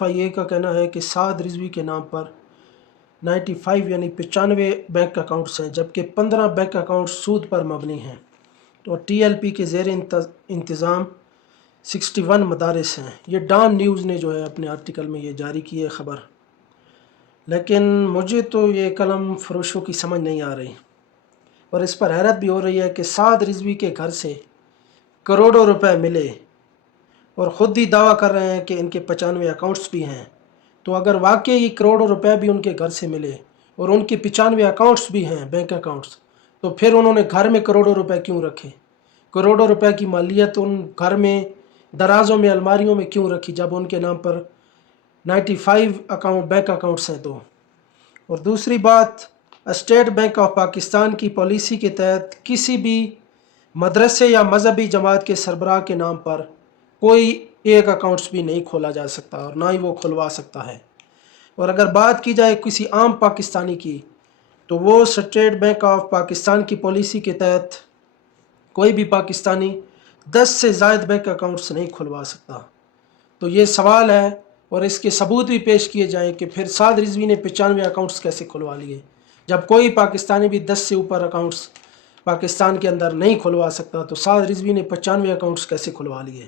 FIA کا کہنا ہے کہ سعد رضوی کے نام پر 95 یعنی 95 بینک اکاؤنٹس ہیں، جبکہ 15 بینک اکاؤنٹس سود پر مبنی ہیں، اور TLP کے زیر انتظام 61 مدارس ہیں۔ یہ ڈان نیوز نے جو ہے اپنے آرٹیکل میں یہ جاری کی ہے خبر، لیکن مجھے تو یہ قلم فروشوں کی سمجھ نہیں آ رہی، اور اس پر حیرت بھی ہو رہی ہے کہ سعد رضوی کے گھر سے کروڑوں روپے ملے اور خود ہی دعویٰ کر رہے ہیں کہ ان کے 95 اکاؤنٹس بھی ہیں۔ تو اگر واقعی کروڑوں روپے بھی ان کے گھر سے ملے اور ان کے 95 اکاؤنٹس بھی ہیں بینک اکاؤنٹس، تو پھر انہوں نے گھر میں کروڑوں روپے کیوں رکھے؟ کروڑوں روپے کی مالیت ان گھر میں درازوں میں الماریوں میں کیوں رکھی جب ان کے نام پر 95 بینک اکاؤنٹس ہیں تو؟ اور دوسری بات، اسٹیٹ بینک آف پاکستان کی پالیسی کے تحت کسی بھی مدرسے یا مذہبی جماعت کے سربراہ کے نام پر کوئی ایک اکاؤنٹس بھی نہیں کھولا جا سکتا اور نہ ہی وہ کھلوا سکتا ہے۔ اور اگر بات کی جائے کسی عام پاکستانی کی، تو وہ اسٹیٹ بینک آف پاکستان کی پالیسی کے تحت کوئی بھی پاکستانی 10 سے زائد بینک اکاؤنٹس نہیں کھلوا سکتا۔ تو یہ سوال ہے، اور اس کے ثبوت بھی پیش کیے جائیں کہ پھر سعد رضوی نے 95 اکاؤنٹس کیسے کھلوا لیے، جب کوئی پاکستانی بھی 10 سے اوپر اکاؤنٹس پاکستان کے اندر نہیں کھلوا سکتا، تو سعد رضوی نے 95 اکاؤنٹس کیسے کھلوا لیے؟